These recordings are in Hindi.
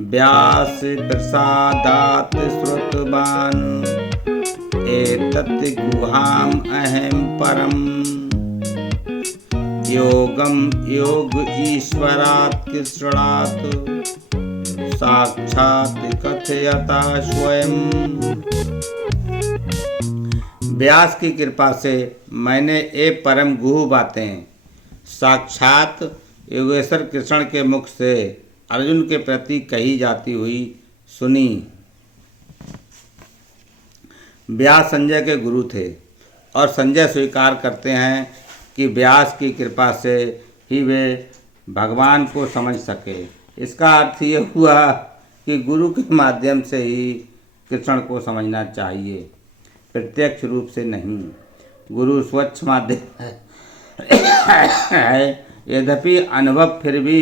व्यास प्रसादात् श्रुतवान् एतत् गुहाम् अहं परम् योगम योग ईश्वरात् कृष्णात् साक्षात् कथयता स्वयं। व्यास की कृपा से मैंने ये परम गुह बातें साक्षात योगेश्वर कृष्ण के मुख से अर्जुन के प्रति कही जाती हुई सुनी। व्यास संजय के गुरु थे और संजय स्वीकार करते हैं कि व्यास की कृपा से ही वे भगवान को समझ सके। इसका अर्थ ये हुआ कि गुरु के माध्यम से ही कृष्ण को समझना चाहिए, प्रत्यक्ष रूप से नहीं। गुरु स्वच्छ माध्यम है, यद्यपि अनुभव फिर भी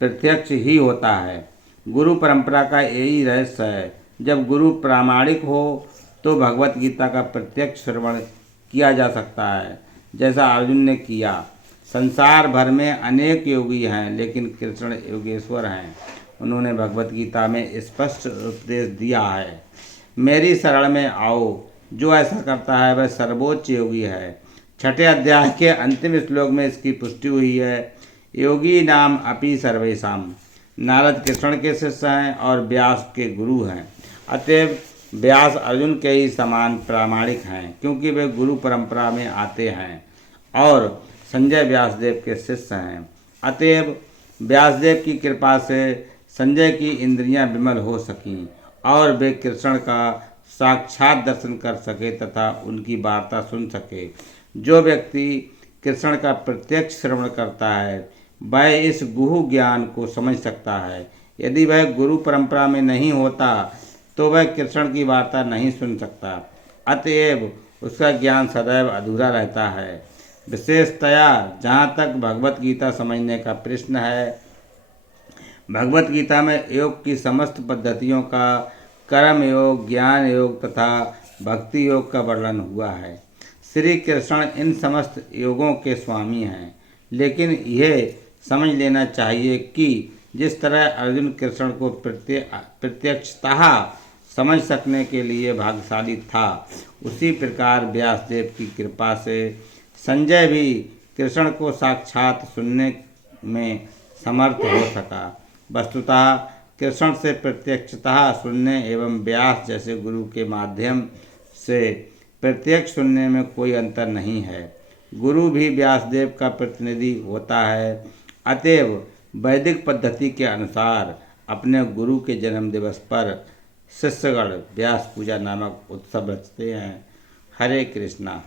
प्रत्यक्ष ही होता है। गुरु परंपरा का यही रहस्य है। जब गुरु प्रामाणिक हो तो भगवत गीता का प्रत्यक्ष श्रवण किया जा सकता है, जैसा अर्जुन ने किया। संसार भर में अनेक योगी हैं, लेकिन कृष्ण योगेश्वर हैं। उन्होंने भगवत गीता में स्पष्ट उपदेश दिया है, मेरी शरण में आओ। जो ऐसा करता है वह सर्वोच्च योगी है। 6ठे अध्याय के अंतिम श्लोक में इसकी पुष्टि हुई है। योगी नाम अपि सर्वेशाम। नारद कृष्ण के शिष्य हैं और व्यास के गुरु हैं। अतएव व्यास अर्जुन के ही समान प्रामाणिक हैं, क्योंकि वे गुरु परंपरा में आते हैं और संजय व्यासदेव के शिष्य हैं। अतएव व्यासदेव की कृपा से संजय की इंद्रियां विमल हो सकीं और वे कृष्ण का साक्षात दर्शन कर सके तथा उनकी वार्ता सुन सके। जो व्यक्ति कृष्ण का प्रत्यक्ष श्रवण करता है वह इस गुह ज्ञान को समझ सकता है। यदि वह गुरु परंपरा में नहीं होता तो वह कृष्ण की वार्ता नहीं सुन सकता। अतएव उसका ज्ञान सदैव अधूरा रहता है। विशेषतया जहाँ तक भगवत गीता समझने का प्रश्न है, भगवत गीता में योग की समस्त पद्धतियों का कर्म योग, ज्ञान योग तथा भक्ति योग का वर्णन हुआ है। श्री कृष्ण इन समस्त योगों के स्वामी हैं, लेकिन यह समझ लेना चाहिए कि जिस तरह अर्जुन कृष्ण को प्रत्यक्षतः समझ सकने के लिए भाग्यशाली था, उसी प्रकार व्यासदेव की कृपा से संजय भी कृष्ण को साक्षात सुनने में समर्थ हो सका। वस्तुतः कृष्ण से प्रत्यक्षतः सुनने एवं व्यास जैसे गुरु के माध्यम से प्रत्यक्ष सुनने में कोई अंतर नहीं है। गुरु भी व्यासदेव का प्रतिनिधि होता है। अतएव वैदिक पद्धति के अनुसार अपने गुरु के जन्म दिवस पर शिष्यगण व्यास पूजा नामक उत्सव रचते हैं। हरे कृष्णा।